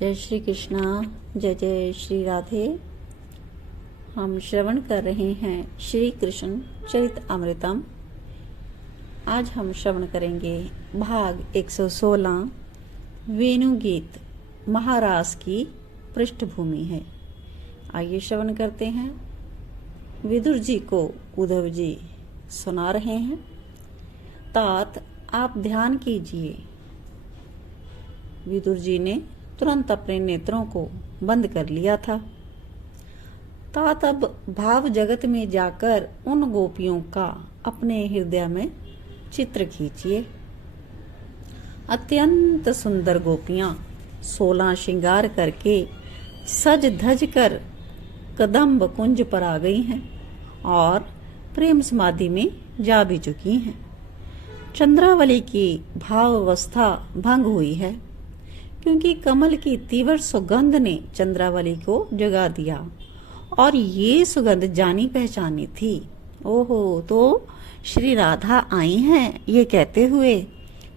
जय श्री कृष्णा। जय जय श्री राधे। हम श्रवण कर रहे हैं श्री कृष्ण चरितमृतम। आज हम श्रवण करेंगे भाग 116 वेणु गीत। महारास की पृष्ठभूमि है। आइए श्रवण करते हैं। विदुर जी को उद्धव जी सुना रहे हैं। तात आप ध्यान कीजिए। विदुर जी ने तुरंत अपने नेत्रों को बंद कर लिया था। तात अब भाव जगत में जाकर उन गोपियों का अपने हृदय में चित्र खींचिए। अत्यंत सुंदर गोपियां 16 श्रृंगार करके सज धज कर कदम्ब कुंज पर आ गई हैं और प्रेम समाधि में जा भी चुकी हैं। चंद्रावली की भाव अवस्था भंग हुई है, क्योंकि कमल की तीव्र सुगंध ने चंद्रावली को जगा दिया और ये सुगंध जानी पहचानी थी। ओहो, तो श्री राधा आई हैं, ये कहते हुए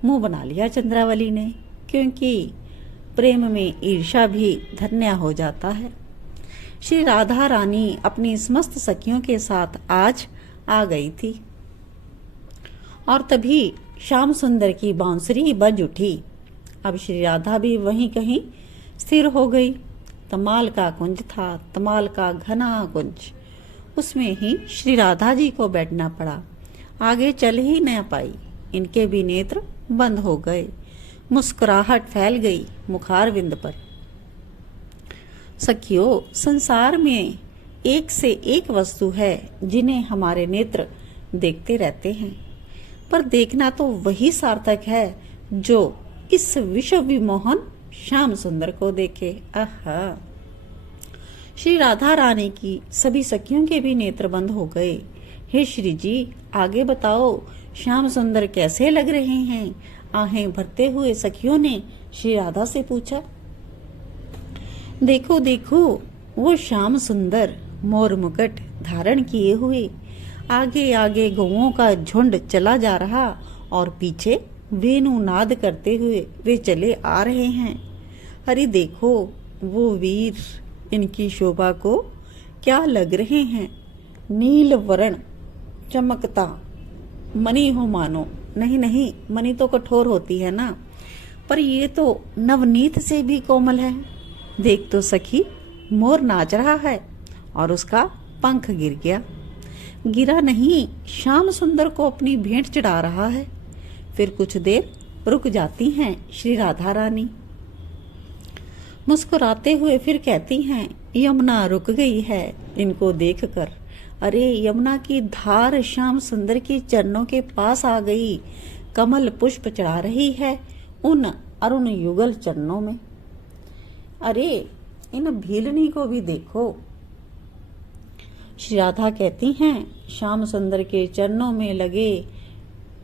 मुंह बना लिया चंद्रावली ने, क्योंकि प्रेम में ईर्ष्या भी धन्य हो जाता है। श्री राधा रानी अपनी समस्त सखियों के साथ आज आ गई थी और तभी श्याम सुंदर की बांसुरी बज उठी। अब श्री राधा भी वहीं कहीं स्थिर हो गई। तमाल का कुंज था, तमाल का घना कुंज, उसमें ही श्री राधा जी को बैठना पड़ा। आगे चल ही न पाई। इनके भी नेत्र बंद हो गए। मुस्कुराहट फैल गई मुखारविंद पर। सखियों, संसार में एक से एक वस्तु है जिन्हें हमारे नेत्र देखते रहते हैं, पर देखना तो वही सार्थक है जो इस विश्व विमोहन श्याम सुंदर को देखे। आहा! श्री राधा रानी की सभी सखियों के भी नेत्र बंद हो गए। हे श्री जी, आगे बताओ, श्याम सुंदर कैसे लग रहे हैं? आहें भरते हुए सखियों ने श्री राधा से पूछा। देखो देखो, वो श्याम सुंदर मोर मुकुट धारण किए हुए आगे आगे गौओं का झुंड चला जा रहा और पीछे वेणु नाद करते हुए वे चले आ रहे हैं। अरे देखो, वो वीर इनकी शोभा को क्या लग रहे हैं। नील वर्ण चमकता मणि हो मानो। नहीं नहीं, मणि तो कठोर होती है ना, पर ये तो नवनीत से भी कोमल है। देख तो सखी, मोर नाच रहा है और उसका पंख गिर गया। गिरा नहीं, श्याम सुंदर को अपनी भेंट चढ़ा रहा है। फिर कुछ देर रुक जाती हैं श्री राधा रानी। मुस्कुराते हुए फिर कहती हैं, यमुना रुक गई है इनको देखकर। अरे, यमुना की धार श्याम सुंदर के चरणों के पास आ गई। कमल पुष्प चढ़ा रही है उन अरुण युगल चरणों में। अरे, इन भीलनी को भी देखो। श्री राधा कहती हैं, श्याम सुंदर के चरणों में लगे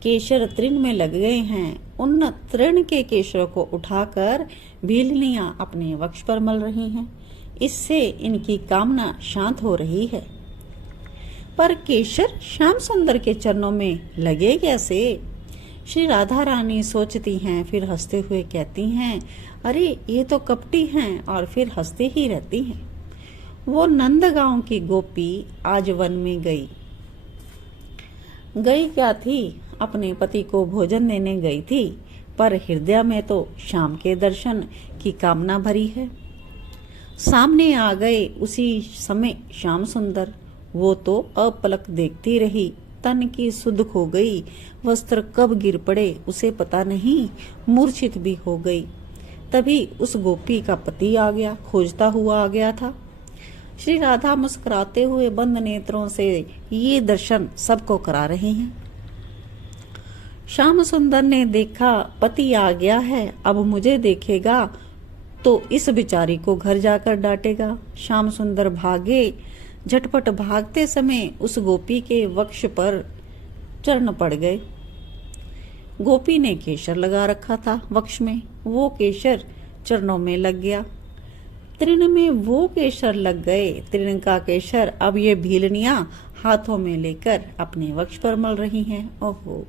केशर तृण में लग गए हैं। उन तृण के केशर को उठाकर भीलनियां अपने वक्ष पर मल रही हैं। इससे इनकी कामना शांत हो रही है। पर केशर श्याम सुंदर के चरणों में लगे कैसे? श्री राधा रानी सोचती हैं, फिर हंसते हुए कहती हैं, अरे ये तो कपटी हैं, और फिर हंसते ही रहती हैं। वो नंदगांव की गोपी आज वन में गई क्या थी? अपने पति को भोजन देने गई थी, पर हृदय में तो श्याम के दर्शन की कामना भरी है। सामने आ गए उसी समय श्याम सुंदर। वो तो अपलक देखती रही। तन की सुध खो गई। वस्त्र कब गिर पड़े उसे पता नहीं, मूर्छित भी हो गई। तभी उस गोपी का पति आ गया, खोजता हुआ आ गया था। श्री राधा मुस्कुराते हुए बंद नेत्रों से ये दर्शन सबको करा रहे हैं। श्याम सुंदर ने देखा, पति आ गया है, अब मुझे देखेगा तो इस बिचारी को घर जाकर डांटेगा। श्याम सुंदर भागे। झटपट भागते समय उस गोपी के वक्ष पर चरण पड़ गए। गोपी ने केशर लगा रखा था वक्ष में, वो केशर चरणों में लग गया। तृण में वो केशर लग गए। तृण का केशर अब ये भीलनियां हाथों में लेकर अपने वक्ष पर मल रही हैं। ओहो!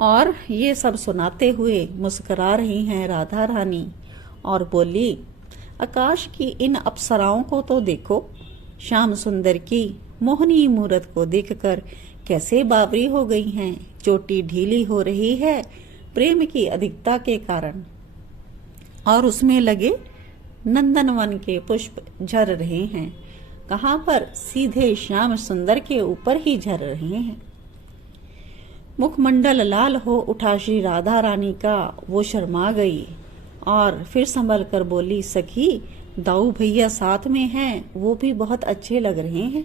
और ये सब सुनाते हुए मुस्कुरा रही हैं राधा रानी और बोली, आकाश की इन अप्सराओं को तो देखो, श्याम सुंदर की मोहनी मूरत को देखकर कैसे बावरी हो गई हैं। चोटी ढीली हो रही है प्रेम की अधिकता के कारण, और उसमें लगे नंदनवन के पुष्प झर रहे हैं। कहाँ पर, सीधे श्याम सुंदर के ऊपर ही झर रहे हैं। मुखमंडल लाल हो उठा श्री राधा रानी का। वो शर्मा गई और फिर संभल कर बोली, सखी दाऊ भैया साथ में हैं, वो भी बहुत अच्छे लग रहे हैं।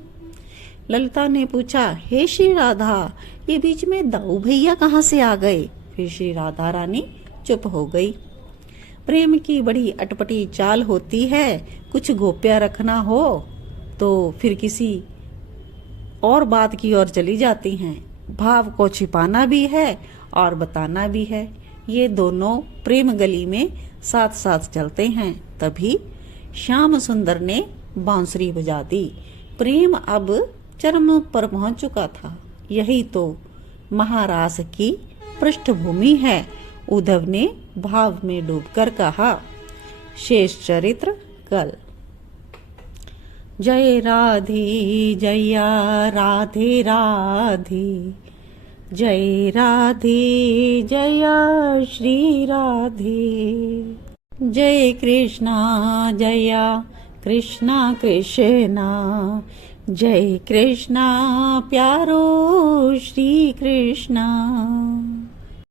ललिता ने पूछा, हे श्री राधा, ये बीच में दाऊ भैया कहाँ से आ गए? फिर श्री राधा रानी चुप हो गई। प्रेम की बड़ी अटपटी चाल होती है, कुछ गोप्य रखना हो तो फिर किसी और बात की ओर चली जाती हैं। भाव को छिपाना भी है और बताना भी है। ये दोनों प्रेम गली में साथ साथ चलते हैं। तभी श्याम सुंदर ने बांसुरी बजा दी। प्रेम अब चरम पर पहुंच चुका था। यही तो महारास की पृष्ठभूमि है। उद्धव ने भाव में डूबकर कहा। शेष चरित्र कल। जय राधे जया राधे राधे, जय राधे जया श्री राधे। जय कृष्णा जया कृष्णा कृष्णा, जय कृष्णा प्यारो श्री कृष्णा।